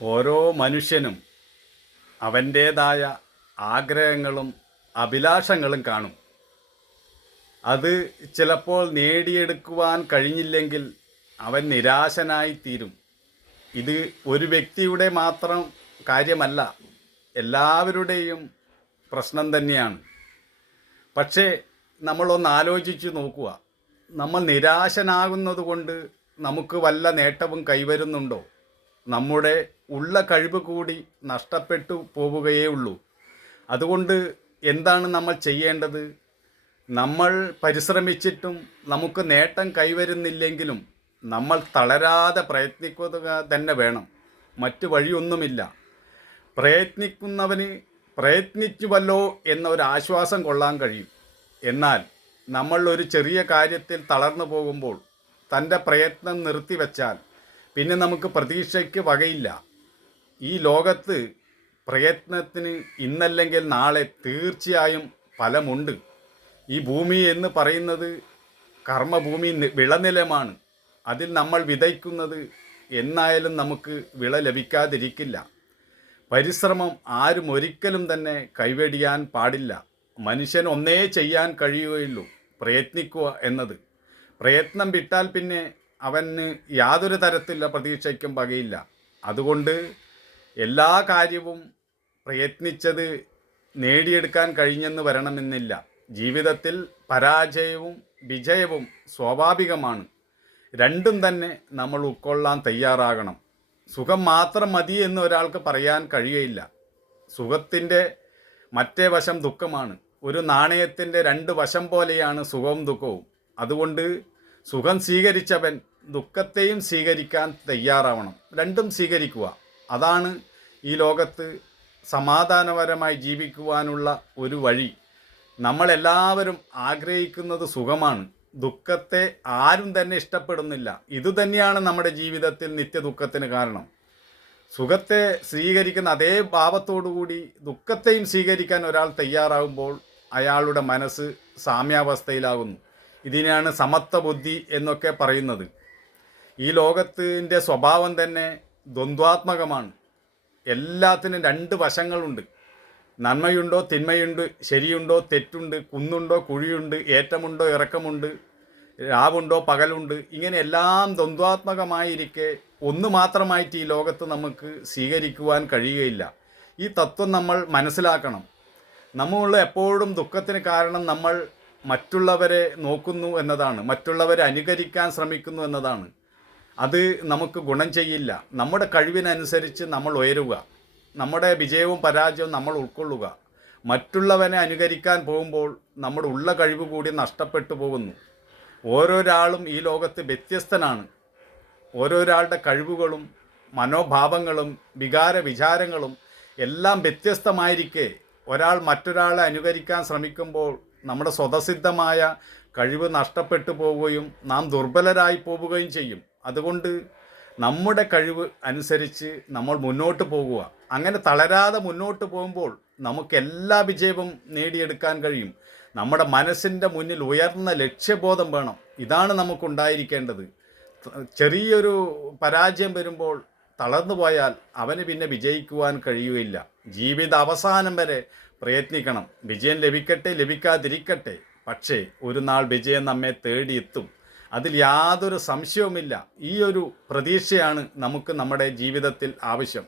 ഓരോ മനുഷ്യനും അവൻ്റേതായ ആഗ്രഹങ്ങളും അഭിലാഷങ്ങളും കാണും. അത് ചിലപ്പോൾ നേടിയെടുക്കുവാൻ കഴിഞ്ഞില്ലെങ്കിൽ അവൻ നിരാശനായി തീരും. ഇത് ഒരു വ്യക്തിയുടെ മാത്രം കാര്യമല്ല, എല്ലാവരുടെയും പ്രശ്നം തന്നെയാണ്. പക്ഷേ നമ്മളൊന്ന് ആലോചിച്ച് നോക്കുക, നമ്മൾ നിരാശനാകുന്നത് കൊണ്ട് നമുക്ക് വല്ല നേട്ടവും കൈവരുന്നുണ്ടോ? നമ്മുടെ ഉള്ള കഴിവ് കൂടി നഷ്ടപ്പെട്ടു പോവുകയേ ഉള്ളൂ. അതുകൊണ്ട് എന്താണ് നമ്മൾ ചെയ്യേണ്ടത്? നമ്മൾ പരിശ്രമിച്ചിട്ടും നമുക്ക് നേട്ടം കൈവരുന്നില്ലെങ്കിലും നമ്മൾ തളരാതെ പ്രയത്നിക്കുക തന്നെ വേണം. മറ്റു വഴിയൊന്നുമില്ല. പ്രയത്നിക്കുന്നവന് പ്രയത്നിച്ചുവല്ലോ എന്നൊരു ആശ്വാസം കൊള്ളാൻ കഴിയും. എന്നാൽ നമ്മൾ ഒരു ചെറിയ കാര്യത്തിൽ തളർന്നു പോകുമ്പോൾ തൻ്റെ പ്രയത്നം നിർത്തിവെച്ചാൽ പിന്നെ നമുക്ക് പ്രതീക്ഷയ്ക്ക് വകയില്ല. ഈ ലോകത്ത് പ്രയത്നത്തിന് ഇന്നല്ലെങ്കിൽ നാളെ തീർച്ചയായും ഫലമുണ്ട്. ഈ ഭൂമി എന്ന് പറയുന്നത് കർമ്മഭൂമി, വിളനിലമാണ്. അതിൽ നമ്മൾ വിതയ്ക്കുന്നത് എന്നായാലും നമുക്ക് വിള ലഭിക്കാതിരിക്കില്ല. പരിശ്രമം ആരും ഒരിക്കലും തന്നെ കൈവെടിയാൻ പാടില്ല. മനുഷ്യൻ ഒന്നേ ചെയ്യാൻ കഴിയുകയുള്ളൂ, പ്രയത്നിക്കുക എന്നത്. പ്രയത്നം വിട്ടാൽ പിന്നെ അവന് യാതൊരു തരത്തിലുള്ള പ്രതീക്ഷയ്ക്കും വകയില്ല. അതുകൊണ്ട് എല്ലാ കാര്യവും പ്രയത്നിച്ചത് നേടിയെടുക്കാൻ കഴിഞ്ഞെന്ന് വരണമെന്നില്ല. ജീവിതത്തിൽ പരാജയവും വിജയവും സ്വാഭാവികമാണ്. രണ്ടും തന്നെ നമ്മൾ ഉൾക്കൊള്ളാൻ തയ്യാറാകണം. സുഖം മാത്രം മതി എന്ന് ഒരാൾക്ക് പറയാൻ കഴിയുകയില്ല. സുഖത്തിൻ്റെ മറ്റേ വശം ദുഃഖമാണ്. ഒരു നാണയത്തിൻ്റെ രണ്ട് വശം പോലെയാണ് സുഖവും ദുഃഖവും. അതുകൊണ്ട് സുഖം സ്വീകരിച്ചവൻ ദുഃഖത്തെയും സ്വീകരിക്കാൻ തയ്യാറാവണം. രണ്ടും സ്വീകരിക്കുക. അതാണ് ഈ ലോകത്ത് സമാധാനപരമായി ജീവിക്കുവാനുള്ള ഒരു വഴി. നമ്മളെല്ലാവരും ആഗ്രഹിക്കുന്നത് സുഖമാണ്. ദുഃഖത്തെ ആരും തന്നെ ഇഷ്ടപ്പെടുന്നില്ല. ഇതുതന്നെയാണ് നമ്മുടെ ജീവിതത്തിൽ നിത്യദുഃഖത്തിന് കാരണം. സുഖത്തെ സ്വീകരിക്കുന്ന അതേ ഭാവത്തോടുകൂടി ദുഃഖത്തെയും സ്വീകരിക്കാൻ ഒരാൾ തയ്യാറാകുമ്പോൾ അയാളുടെ മനസ്സ് സാമ്യാവസ്ഥയിലാകുന്നു. ഇതിനെയാണ് സമത്വ ബുദ്ധി എന്നൊക്കെ പറയുന്നത്. ഈ ലോകത്തിൻ്റെ സ്വഭാവം തന്നെ ദ്വന്ദ്വാത്മകമാണ്. എല്ലാത്തിനും രണ്ട് വശങ്ങളുണ്ട്. നന്മയുണ്ടോ തിന്മയുണ്ട്, ശരിയുണ്ടോ തെറ്റുണ്ട്, കുന്നുണ്ടോ കുഴിയുണ്ട്, ഏറ്റമുണ്ടോ ഇറക്കമുണ്ട്, രാവുണ്ടോ പകലുണ്ട്. ഇങ്ങനെ എല്ലാം ദ്വന്ദ്വാത്മകമായിരിക്കെ ഒന്ന് മാത്രമായിട്ട് ഈ ലോകത്ത് നമുക്ക് സ്വീകരിക്കുവാൻ കഴിയുകയില്ല. ഈ തത്വം നമ്മൾ മനസ്സിലാക്കണം. നമ്മൾ എപ്പോഴും ദുഃഖത്തിന് കാരണം നമ്മൾ മറ്റുള്ളവരെ നോക്കുന്നു എന്നതാണ്, മറ്റുള്ളവരെ അനുകരിക്കാൻ ശ്രമിക്കുന്നു എന്നതാണ്. അത് നമുക്ക് ഗുണം ചെയ്യില്ല. നമ്മുടെ കഴിവിനനുസരിച്ച് നമ്മൾ ഉയരുക, നമ്മുടെ വിജയവും പരാജയവും നമ്മൾ ഉൾക്കൊള്ളുക. മറ്റുള്ളവനെ അനുകരിക്കാൻ പോകുമ്പോൾ നമ്മുടെ ഉള്ള കഴിവ് കൂടി നഷ്ടപ്പെട്ടു പോകുന്നു. ഓരോരാളും ഈ ലോകത്ത് വ്യത്യസ്തനാണ്. ഓരോരാളുടെ കഴിവുകളും മനോഭാവങ്ങളും വികാര വിചാരങ്ങളും എല്ലാം വ്യത്യസ്തമായിരിക്കെ ഒരാൾ മറ്റൊരാളെ അനുകരിക്കാൻ ശ്രമിക്കുമ്പോൾ നമ്മുടെ സ്വതസിദ്ധമായ കഴിവ് നഷ്ടപ്പെട്ടു പോവുകയും നാം ദുർബലരായി പോവുകയും ചെയ്യും. അതുകൊണ്ട് നമ്മുടെ കഴിവ് അനുസരിച്ച് നമ്മൾ മുന്നോട്ട് പോകുക. അങ്ങനെ തളരാതെ മുന്നോട്ട് പോകുമ്പോൾ നമുക്ക് എല്ലാ വിജയവും നേടിയെടുക്കാൻ കഴിയും. നമ്മുടെ മനസ്സിൻ്റെ മുന്നിൽ ഉയർന്ന ലക്ഷ്യബോധം വേണം. ഇതാണ് നമുക്കുണ്ടായിരിക്കേണ്ടത്. ചെറിയൊരു പരാജയം വരുമ്പോൾ തളർന്നു പോയാൽ അവന് പിന്നെ വിജയിക്കുവാൻ കഴിയുകയില്ല. ജീവിത അവസാനം വരെ പ്രയത്നിക്കണം. വിജയം ലഭിക്കട്ടെ ലഭിക്കാതിരിക്കട്ടെ, പക്ഷേ ഒരു നാൾ വിജയം നമ്മെ തേടിയെത്തും. അതിൽ യാതൊരു സംശയവുമില്ല. ഈ ഒരു പ്രതീക്ഷയാണ് നമുക്ക് നമ്മുടെ ജീവിതത്തിൽ ആവശ്യം.